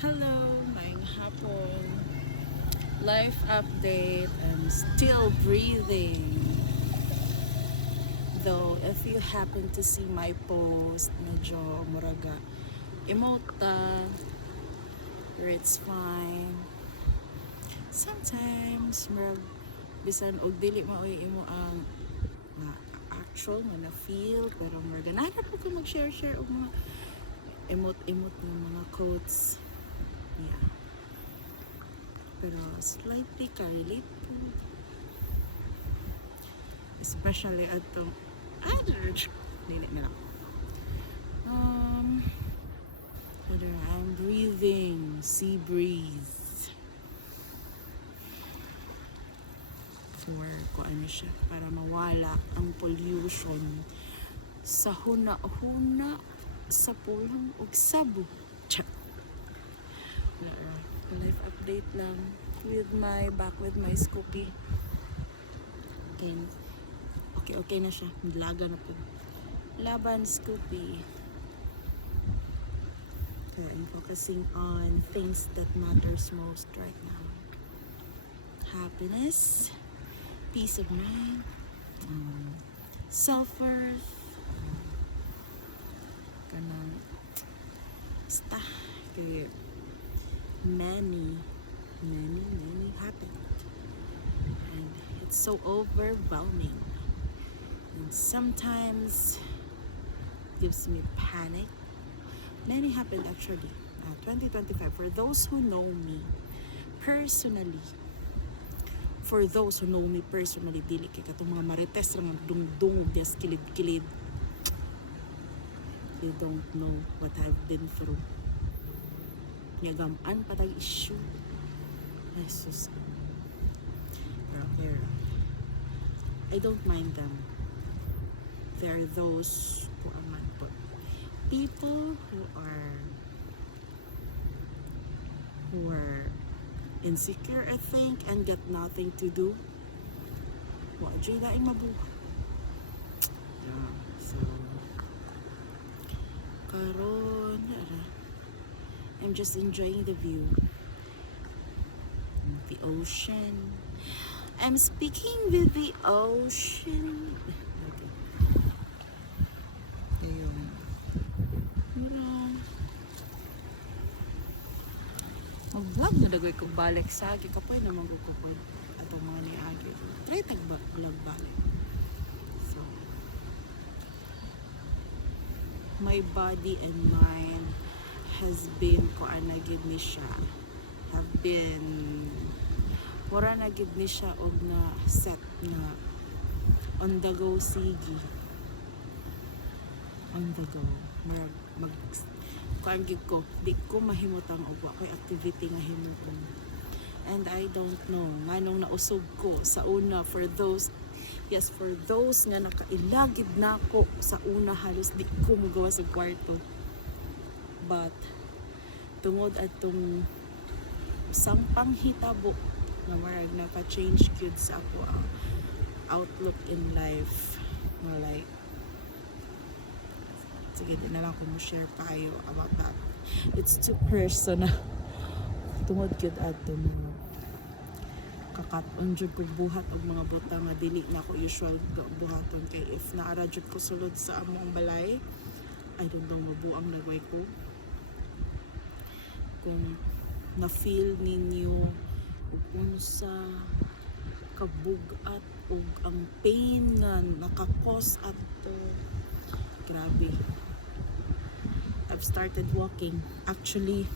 Hello, maayong hapon. Life update. I'm still breathing. Though, if you happen to see my post, medyo muraga emota, or it's fine. Sometimes, murag, bisan og dili maoy imo ang actual nga na feel, pero muraga nahanap ko mag-share og mga emot-emot ng mga quotes. Yeah. Pero slightly ka-relate po. Especially atong dili na lang. Whether I'm breathing sea breeze for ano siya, para mawala ang pollution sa huna-huna sa pulang ug sabu. Life update lang back with my Scoopy. Okay na siya. Nilaga na po. Laban Scoopy. So I'm focusing on things that matters most right now. Happiness, peace of mind, self-worth, kanang basta kay many happened, and it's so overwhelming, and sometimes gives me panic. Many happened actually. 2025, for those who know me personally, dili kay katong mga marites lang dungdung des kilid-kilid. You don't know what I've been through. Nyagamaan pa tayong issue. Jesus. Pero I don't mind them. There are those who are people who are insecure, I think, and got nothing to do. Wa jay daing mabuhay. Yeah, so karon I'm just enjoying the view. The ocean. I'm speaking with the ocean. Ayun. Mag-vlog na dagay kong balik sa agi. Kapoy na magkukupon. At ang mga niagi. Try tag-vlog balik. So, my body and mind has been give me siya, have been wala na give me siya og na set na on the go sige, on the go mag kuan gid ko, di ko mahimutang og wa koy activity nga himuton, and I don't know nganong nausog ko sa una. For those nga nakailagid nako sa una, halos di ko magawa sa kwarto. But tungod atong isang panghitabo na marag naka-change gyud sa ako ang outlook in life, like sige, di na lang ko mo-share payo about that. It's too personal. Tungod gyud atong kakat-on jud kog buhat og mga butang nga dili na ko usual buhaton, kay if naara jud ko sulod sa among balay, I don't know, mabuang lagway ko. Kung na-feel ninyo ug unsa kabugat ug ang pain nga nakakos ato, grabe. I've started walking. Actually,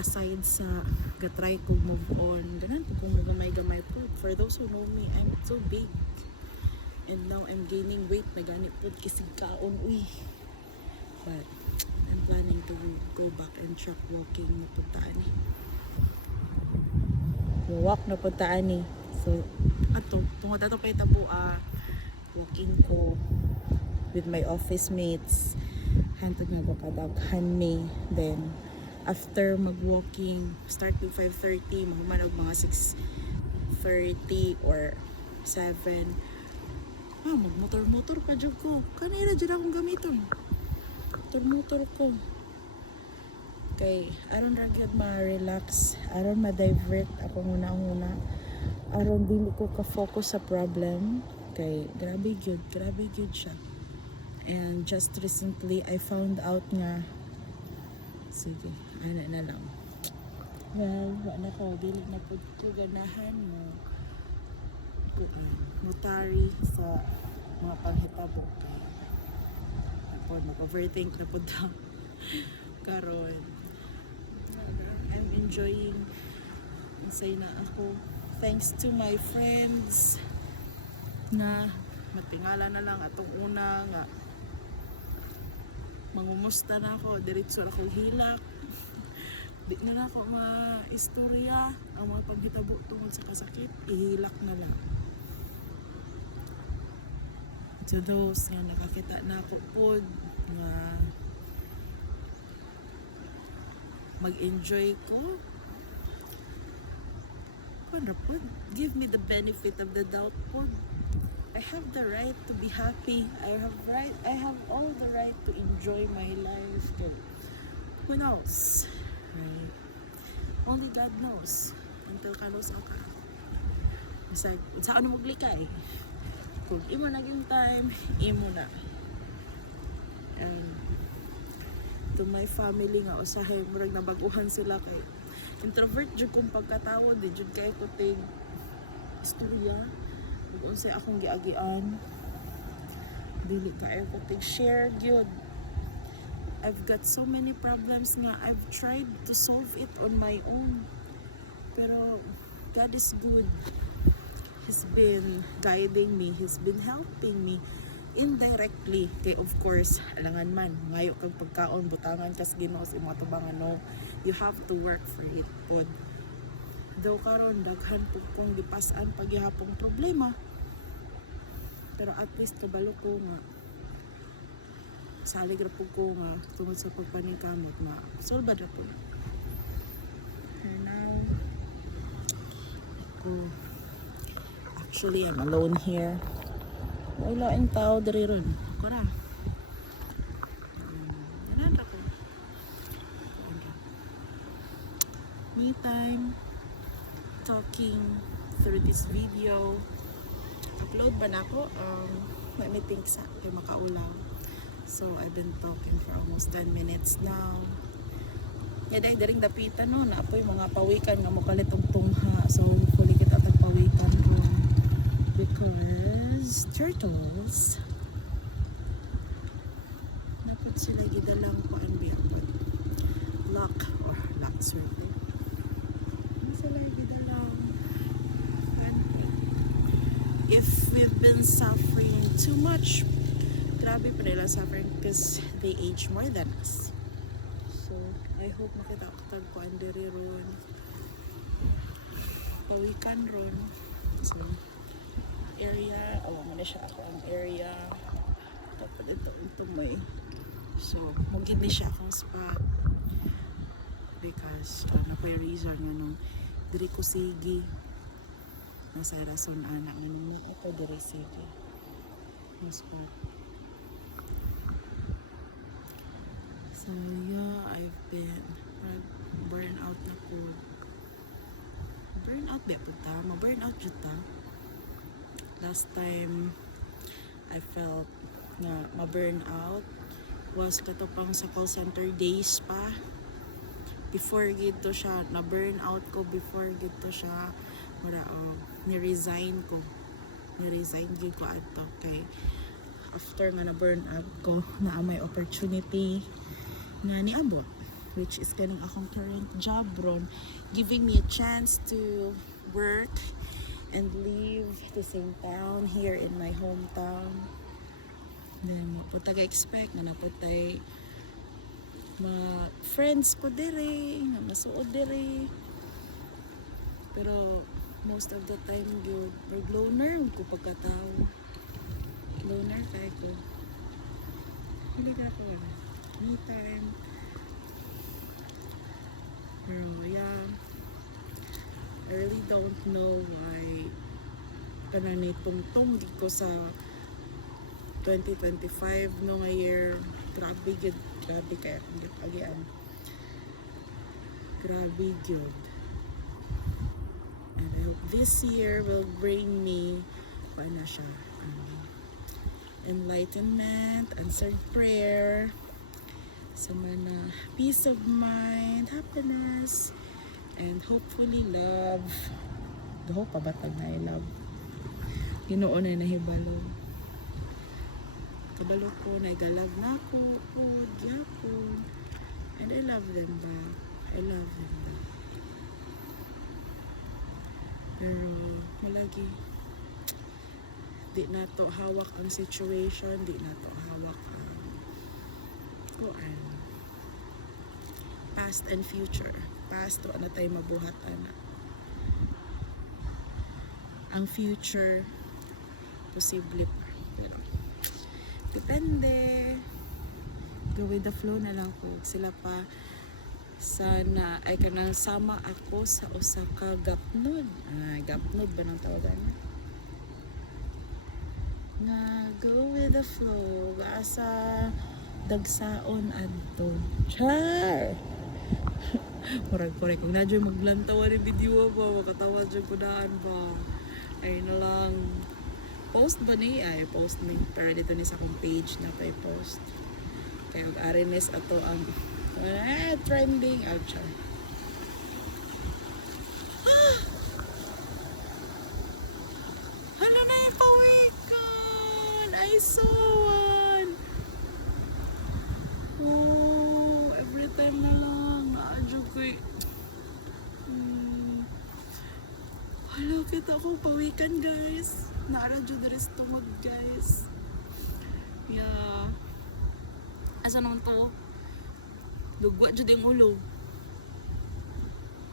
aside sa gatry kong move on, ganan ko kung gamay-gamay po. For those who know me, I'm so big. And now I'm gaining weight na ganit po kisig kaon, uy. But I'm planning to go back and track walking na puntaan ni. Walk na puntaan ni. So, tungod ato pa itabo, walking ko with my office mates. Hantod nga kadaghan me. Then, after mag-walking, start with 5:30, mahuman og mga 6:30 or 7. Mag-motor-motor pa dyan ko. Kanina dyan akong gamiton. Motor ko. Kay aron ra gyud ma-relax, aron ma-divert ako muna. Aron dili ko ka-focus sa problem. Kay grabe gyud siya. And just recently I found out nga sige, ano na lang. Well, wala ko, dili na po ko ganahan mo mutari sa mga panghitabo kay ako mag-overthink na po daw karon. I'm enjoying say na ako thanks to my friends na matingala na lang atong una nga mangumusta na ako diretso na ako hilak. Di na ako ma-istorya ang mga paghitabo tungkol sa kasakit, ihilak na lang. To those nga nakakita na ako pod nga mag-enjoy ko, ano pod, give me the benefit of the doubt pod. I have the right to be happy. I have all the right to enjoy my life. Who knows? Right? Only God knows. Until ka knows ka. Basta, saan mo maglikay? Kung imo na yung time, imo na. And to my family nga, usahay, murag nabaguhan sila kay introvert jud kong pagkatawo, di jud kay ko ting istorya. Kung unsay akong giagian, dili kay ko ting share gyud. I've got so many problems nga I've tried to solve it on my own. Pero God is good. He's been guiding me. He's been helping me indirectly. Kay of course, alangan man, ngayo kag pagkaon, butangan kas Ginoo sa imong tubangan, no. You have to work for it pod. Though karon daghan po kong dipasan paghihapong problema. Pero at least kabalo ko nga salig ra po ko nga tungod sa pagpaningkamot na solve ra po. And now actually I'm alone here. Wala ang tao diri ron. Kora. Yan ra ko. Me time talking through this video. Upload ba na ako? Let me think sa kay makaulang. So, I've been talking for almost 10 minutes now. Yaday, daring dapitan no, naapoy mga pawikan nga mokalit og tungha. So, hopefully kita tagpawikan ko. Because turtles napod sila gidalang ko and biyapod. Luck or luck swerte. Sila gidalang. And if we've been suffering too much, grabe pa nila suffering because they age more than us. So, I hope makita ko tagpuan diri ron. Pawikan ron. So, area, alam mo na siya ako ang area. Tapos ito may. So, mugid ni siya akong spot. Because, na pa yung reason nga nung diri ko sige. Nasa rason anak nga nung ito diri sige. Yung spot. So yeah, I've been burn out na po. Burn out ba po ta? Ma-burn out jud ta. Last time I felt na ma-burn out was katupang sa call center days pa. Before gito siya, na-burn out ko before gito siya. Mura ni-resign ko. Ni-resign gid ko ato kay after nga na-burn out ko, na may opportunity nga niabot, which is kaning akong current job ron, giving me a chance to work and live the same town here in my hometown. Then maputag expect na naputay friends ko diri, na masuod diri. Pero most of the time good, loner ko pagkatao. Loner kay ko. Hindi ka ko me time. Pero yeah, I really don't know why kananay tungtong di ko sa 2025 no nga year. Grabe kaya agian. Grabe good. And I hope this year will bring me paano siya, enlightenment, answered prayer, sa mga peace of mind, happiness, and hopefully love. Daho pa ba tag na love? Ginoo na nahibalo. Kabalo ko, naigalag na ako, gyapon. And I love them back. I love them back. Pero, malagi, di na to hawak ang situation, di na to hawak ang kuan. Past and future. Past, to ano tayo mabuhat, ana. Ang future, posible pa. Pero, depende. Go with the flow na lang po. Sila pa, sana ay kanang sama ako sa usa ka gapnod. Gapnod ba nang tawagan? Nga, go with the flow. Asa dagsaon adto. Char! Murag-purag. Kung na dyan maglantawa ni video ba, makatawa dyan ko daan ba. Ay na lang. Post ba ni? Ay, post ni. Pero dito ni sa akong page na pa post. Kaya mag-arines ato ang trending outside. Hala na yung pawikan! I saw one! Oh, every time na lang. Naadyo ko eh. Hala, kita ko pawikan guys. Naaradyo na rin tungod guys. Yeah. Asa naman to? Lugwa dyan yung ulo.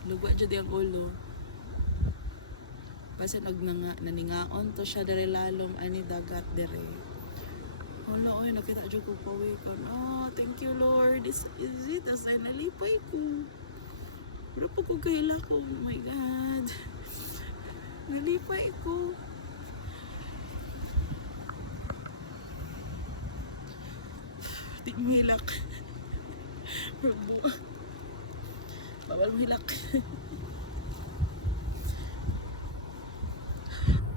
Lugwa dyan yung ulo. Kasi naningaon to siya dari lalom ani dagat dire. Wala oy nakita dyan ko pawikan. Thank you Lord. Is it as ay nalipay ko. Wala po ko kahila ko. Oh my God. Nalipay ko. Di mo hilak. Bawal mo hilak.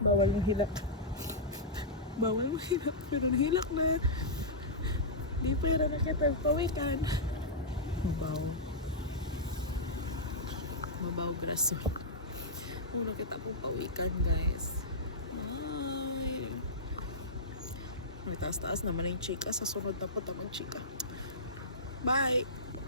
Bawal mo hilak. Bawal mo hilak. Pero nahilak na. Di pa yun na kita pawikan. Mabaw. Mabaw graso. Uno kita pong pawikan guys. Ay. May taas-taas naman yung chika. Sa sunod na po tamang chika. Bye!